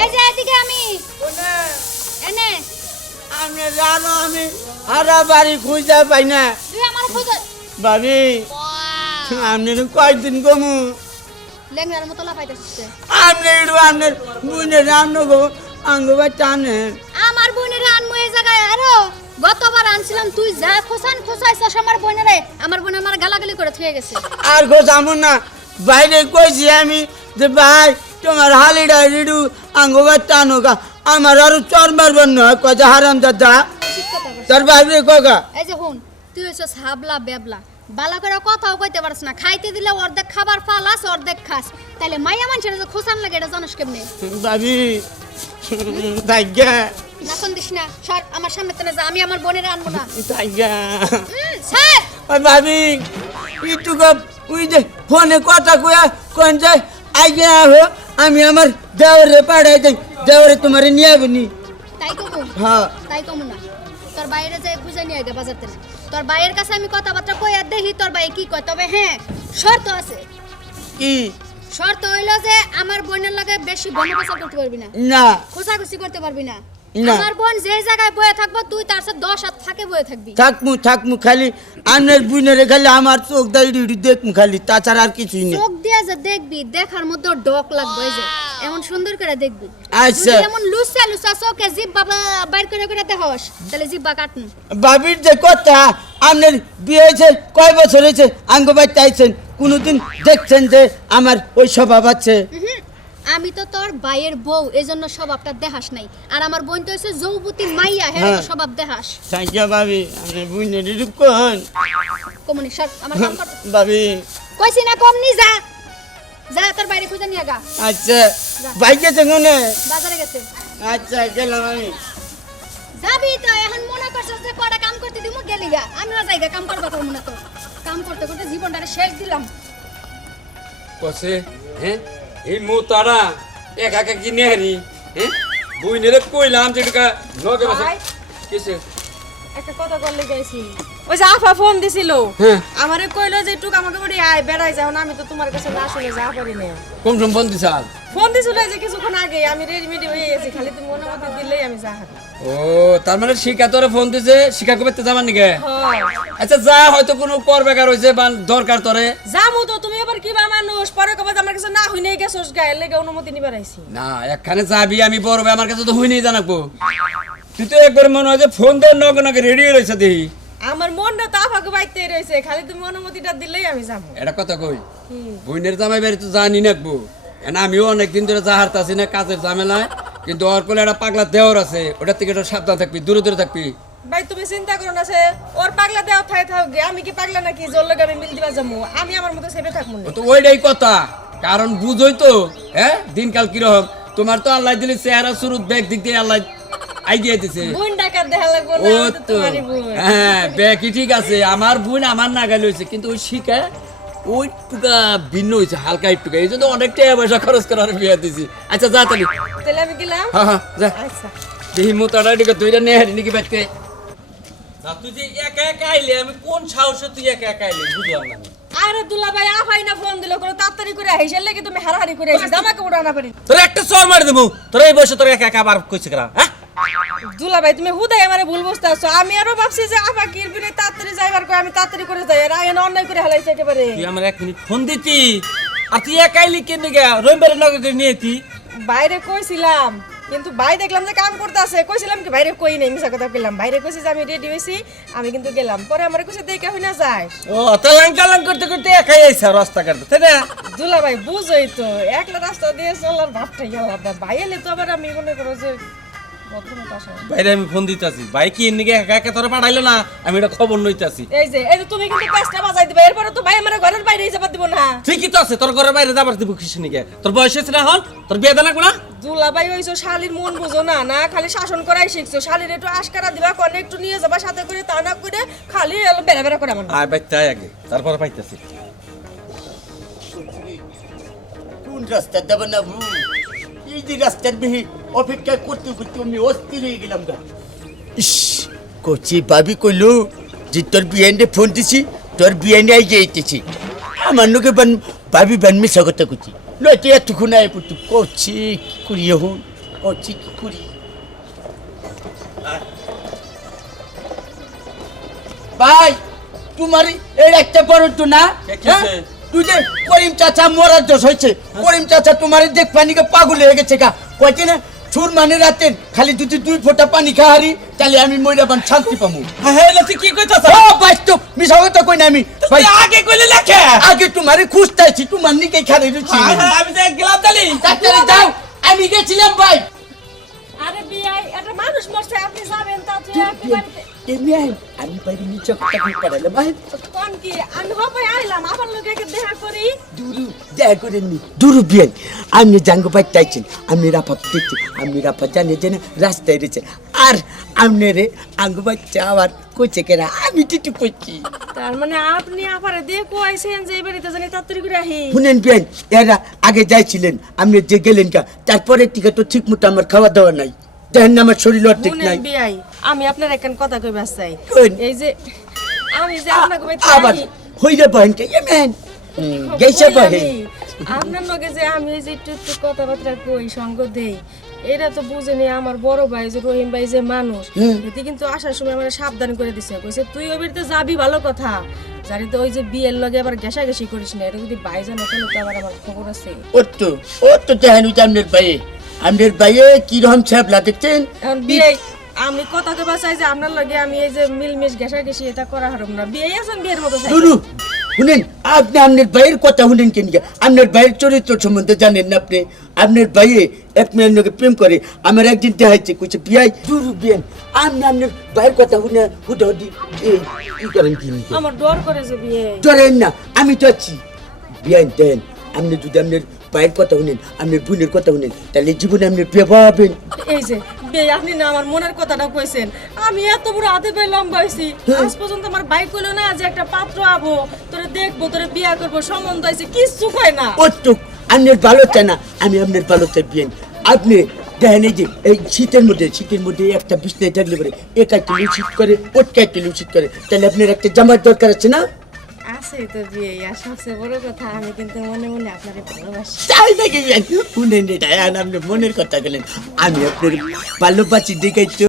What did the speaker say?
এই যে এদিকে আমি। এনে। আমি জানো আমি হারা বাড়ি খুঁজে পাই না। তুই আমার খুঁজে। ভাবি আপনি কয়দিন কমু লেঙ্গার মতো লাফাইতেছিস তুই। আপনি একটু আপনার বুঝে রান্না গো আঙ্গবা টানে। আমার বোনের আনমু এই জায়গায় আরও। গতবার আনছিলাম তুই যা খোসান খোসাইছস আমার বোনেরে আমার বোন আমার গালাগালি করে থুয়ে গেছে। আর গো না বাইরে কইছি আমি যে ভাই তোমার হালিডা রিডু আঙ্গবা টানো গা আমার আরও চর মারবার নয় কয় হারাম দাদা। তোর ভাবি কগা এই যে হুন তুই হইছস হাবলা বেবলা। বালা করে কথাও কইতে পারছ না। খাইতে দিলে অর্ধেক খাবার ফালাস অর্ধেক খাস। তাইলে মাইয়া মানুষের যে খোসান লাগে এটা জানিস কেমনে? ভাবি ভাগ্যা। নাচন দিস না সর আমার সামনে তেনে যা আমি আমার বোনের আনব না। হুম, স্যার ওই ভাবি ইটুকু উই যে ফোনে কথা কয়া কোন যায় আগে আহো আমি আমার দেওরে পাড়াই যাই দেওরে তোমার নিয়ে আবনি তাই কমু? হ্যাঁ। তাই কমু না। তোর বাইরে যাই বুঝা নিয়ে আগে বাজার থেকে। তোর বাইয়ের কাছে আমি কথাবার্তা কই আর দেখি তোর ভাই কি কয়। তবে হ্যাঁ শর্ত আছে। কি? শর্ত হইল যে আমার বোনের লাগে বেশি বনবাসা করতে পারবি না। না। খোসাখুসি করতে পারবি না না। আমার বোন যে জায়গায় বয়ে থাকব তুই তার সাথে দশ হাত ফাঁকে বয়ে থাকবি। থাকমু থাকমু খালি। আনের বুইনারে খালি আমার চোখ দাঁড়িয়ে দেখমু খালি তাছাড়া আর কিছুই নেই। চোখ দিয়ে যে দেখবি দেখার মধ্যে ডক লাগবে যে এমন সুন্দর করে দেখবি। আচ্ছা। এমন লুসা লুসা চোখে জিভ বাবা বাইর করে করে দেখস তাহলে জিব্বা কাটনু ভাবির যে কথা আপনার বিয়ে হয়েছে কয় বছর হয়েছে আঙ্গ বাড়িতে আইছেন কোনোদিন দেখছেন যে আমার ওই স্বভাব আছে? আমি তো তোর বাইয়ের বউ এজন্য স্বভাবটা দেখাস নাই। আর আমার বোন তো হচ্ছে যৌবতী মাইয়া হ্যাঁ। স্বভাব দেখাস। থাকিয়া ভাবি আপনি বুঝলেন এরূপ কন কমনি সর আমার কাম কর। ভাবি। কইছি না কম নি যা। যা তোর বাইরে খুঁজে নিয়ে গা। আচ্ছা ভাই গেছে কোনে? বাজারে গেছে। আচ্ছা গেলাম আমি। যাবি তো এখন মনে করছিস যে কটা কাম করতে দিমু গেলি গা। আমি না যাই গা, কাম করবা তোর মনে তো। কাম করতে করতে জীবনটা শেষ দিলাম। কসে হ্যাঁ? এই মো তারা একা একা কি নেহারি হ্যাঁ? বই নেলে কইলাম যে এটা নগে বসে। কিসে? একটা কথা করলে গেছি ওই যে আফা ফোন দিছিল। হ্যাঁ। আমারে কইলো যে টুক আমাকে বলি আয় বেড়াই যাও না আমি তো তোমার কাছে না শুনে যা পারি না। কোন ফোন দিছাল ফোন দিছিল যে কিছুক্ষণ আগে আমি রেডিমেডি হয়ে গেছি খালি তুমি অনুমতি দিলেই আমি যা হাঁটি ও তার মানে শিকা তোরে ফোন দিছে শিকা যাবার নিকে? আচ্ছা যা হয়তো কোনো বেকার হইছে বা দরকার তোরে। যামু তো তুমি এবার কিবা মানুষ পরে কবে আমার কাছে না হই নাই গেছোস গায়ে লেগে অনুমতি নিবার আইছি। না একখানে যাবি আমি বড় ভাই আমার কাছে তো হই নাই জানাব তুই তো একবার মনে হয় যে ফোন দেওয়ার নগে নগে রেডি রয়েছে দেখি। আমার মনটা তো আফাকে বাইতে খালি তুমি অনুমতিটা দিলেই আমি যাব এটা কথা কই? বইনের জামাই বাড়ি তো জানি নাকবো। এন আমিও অনেকদিন ধরে জাহার তাছি না কাজের ঝামেলায়। কিন্তু ওর কোলে একটা পাগলা দেওয়ার আছে। ওটার থেকে একটু সাবধান থাকবি দূরে দূরে থাকবি। ভাই তুমি চিন্তা করো না সে ওর পাগলা দেওয়া থাই থাকবে আমি কি পাগলা নাকি? জোর লাগে আমি মিল দিবা যাব আমি আমার মতো সেভে থাকব না। তো ওইটাই কথা। কারণ বুঝোই তো হ্যাঁ? দিনকাল কীরকম? তোমার তো আল্লাহ দিলে চেহারা শুরু ব্যাগ দিক দিয়ে আল্লাহ আই দিয়ে দিছে। বোন ডাকাত দেখা লাগবো না ও তো। হ্যাঁ ব্যাগই ঠিক আছে। আমার বোন আমার নাগাল হয়েছে কিন্তু ওই শিখা ওই ভিন্ন হয়েছে হালকা একটুকা। এই জন্য অনেক টাকা পয়সা খরচ করার বিয়ে দিছি। আচ্ছা যা তাহলে। তাহলে আমি গেলাম? হ্যাঁ হ্যাঁ যা। আচ্ছা। দেখি মোতাটা এদিকে দুইটা নিয়ে হারি নাকি ব্যাগতে না তুই যে একা একা আইলে আমি কোন সাহসে তুই একা একা আইলে বুঝলাম না আরে দুলা ভাই আফাই না ফোন দিল কোনো তাড়াতাড়ি করে আইসে লেগে তুমি হারাহারি করে আইসি জামাকে উড়ানা পারি তোর একটা চর মারি দেবো। তোর এই বয়সে তোর একা একা আবার কইছে কেনা হ্যাঁ? দুলা ভাই তুমি হুদাই আমারে ভুল বুঝতে আছো আমি আরও ভাবছি যে আফা কিরবিরে তাড়াতাড়ি যাইবার কই আমি তাড়াতাড়ি করে যাই আর আয়ন অন্যায় করে হালাইছে একেবারে। তুই আমার এক মিনিট ফোন দিতি আর তুই একা আইলি কেন গা রবিবারে নগে করে নিয়ে বাইরে কইছিলাম কিন্তু ভাই দেখলাম যে কাম করতে আছে কইছিলাম কি বাইরে কই নাই? মিছা কথা কইলাম। বাইরে কইছি যে আমি রেডি হইছি আমি কিন্তু গেলাম। পরে আমার কইছে দেখে হই না যায় ও তালাং তালাং করতে করতে একাই আইসা রাস্তা কাটতে তাই না? দুলা ভাই বুঝই তো। একলা রাস্তা দিয়ে চলার ভাবটাই আলাদা। ভাই এলে তো আবার আমি মনে করো যে বাইরে আমি ফোন দিতেছি। ভাই কি এমনি একা একা তোরা পাঠাইলো না? আমি এটা খবর নইতাছি এই যে এই যে তুমি কিন্তু পেস্টটা বাজাই দিবে এরপরে তো ভাই আমার ঘরের বাইরে যাবার দিব না। ঠিকই তো আছে তোর ঘরের বাইরে যাবার দিব কিছু নিকে তোর বয়স হয়েছে না হন তোর বিয়ে দেনা কোনা দুলা ভাই হইছো শালির মন বুঝো না না খালি শাসন করাই শিখছো। শালির একটু আশকারা দিবা কনে একটু নিয়ে যাবা সাথে করে তা না করে খালি এলো বেড়া বেড়া করে আমার আয় বাইতে আয় আগে তারপরে পাইতেছি। কোন রাস্তা দেব না ভু? এই যে রাস্তার বেহে অপেক্ষা করতে করতে আমি অস্থির হয়ে গেলাম গা। ইস করছি ভাবি কইলো যে তোর বিয়ানে ফোন দিছি তোর বিয়ানে আই যাইতেছি আমার লোকে বান ভাবি বান মিশা কথা করছি নয়তো এতক্ষণ আয় পড়তো করছি কি করি এখন? করছি কি করি? ভাই তোমার এর একটা বড় তো না? কে কি হ্যাঁ? তুই যে করিম চাচা মরার দোষ হয়েছে। করিম চাচা তোমার দেখ পানিকে পাগল হয়ে গেছে গা। কয়েছে না ছুর মানে রাতের খালি যদি দুই ফোঁটা পানি খাহারি তাহলে আমি মইরা বান শান্তি পামু। হ্যাঁ হ্যাঁ তুই কি কইতাছ? ও বাস্তব মিশা কথা কই না আমি? ভাই আগে কইলে লেখে। আগে তোমারে খুঁজতেছি তোমার নিকে খালি রুচি হ্যাঁ, আমি যে গেলাম তালি ডাক্তারে যাও আমি গেছিলাম ভাই। মানুষ মরছে আপনি যাবেন তা এমনি আইন আমি বাইরে নিচে কথা কই পারালাম ভাই। কোন কি? আমি হবে আইলাম আবার লোকে দেখা করি? দুরু দেখা করে নি। দুরু বিয়ান আপনি জাঙ্গো বাইক চাইছেন আপনি রাফাত দেখছি রাফাত জানে রাস্তায় রয়েছে। আর আপনি রে আঙ্গু বাচ্চা আবার কইছে কেরা? আমি টিটু কইছি। তার মানে আপনি আপারে দিয়ে কোয়াইছেন যে বাড়িতে জানি তাড়াতাড়ি করে আহি শুনেন বিয়ান এরা আগে যাইছিলেন আপনি যে গেলেন কা তারপরে টিকা তো ঠিক মতো আমার খাওয়া দাওয়া নাই। না শরীর ঠিক নাই। আমি আপনার একখান কথা চাই এই যে আমি যে আপনাকে আবার আহি, হইরে বহেন কে এমেন গেছে আপনার লগে যে আমি এই যে একটু একটু কথাবার্তা কই সঙ্গ দেই এটা তো বুঝেনি আমার বড় ভাই যে রহিম ভাই যে মানুষ। এতে কিন্তু আসার সময় আমার সাবধান করে দিছে। কইছে তুই ওই বাড়িতে যাবি ভালো কথা। জানি তো ওই যে বিয়ের লগে আবার ঘেঁষাঘেঁষি করিস না এটা যদি ভাই জানে তাহলে তো আবার আমার খবর আছে। ও তো ও তো দেখেন ওই আপনার বাইয়ে বাইয়ে কীরকম ছ্যাবলা দেখছেন আমি কথা কইবা চাই যে আপনার লগে আমি এই যে মিলমিশ ঘেঁষাঘেঁষি এটা করা হারম না। বিয়ে আছেন বিয়ের মতো শুনেন আপনি আপনার ভাইয়ের কথা শুনেন কেন আপনার ভাইয়ের চরিত্র সম্বন্ধে জানেন না আপনি? আপনার ভাইয়ে এক মেয়ের লোকে প্রেম করে আমার একদিন দেখাইছে কইছে বিয়াই দুরু বিয়ান আপনি আপনার ভাইয়ের কথা শুনে হুটা হুটি এই কি করেন কি আমার ডর করে যে বিয়ে। ধরেন না আমি তো আছি। দেন আপনি যদি আপনার ভাইয়ের কথা শুনেন আপনার বোনের কথা শুনেন তাহলে জীবনে আপনি বিয়ে পাবেন। এই যে আপনি না আমার মনের কথাটা কইছেন। আমি এত বড় হাতে পাই লম্বা হইছি। আজ পর্যন্ত আমার বাইক কইলো না যে একটা পাত্র আবো তোরে দেখব তোরে বিয়া করব সম্বন্ধ হইছে কিচ্ছু কয় না। ওটুক আপনার ভালো চায় না আমি আপনার ভালো চাই বিয়েন। আপনি দেখেন এই যে এই শীতের মধ্যে শীতের মধ্যে একটা বিছনায় থাকলে পরে এক একটা শীত করে ওটকা একটা শীত করে। তাহলে আপনার একটা জামার দরকার আছে না? আছে তো বিয়ে সবচেয়ে বড় কথা, আমি কিন্তু মনে মনে আপনারে ভালোবাসি। তাই নাকি শুনেন এটা আপনি মনের কথা গেলেন আমি আপনার ভালোবাসি দেখেছি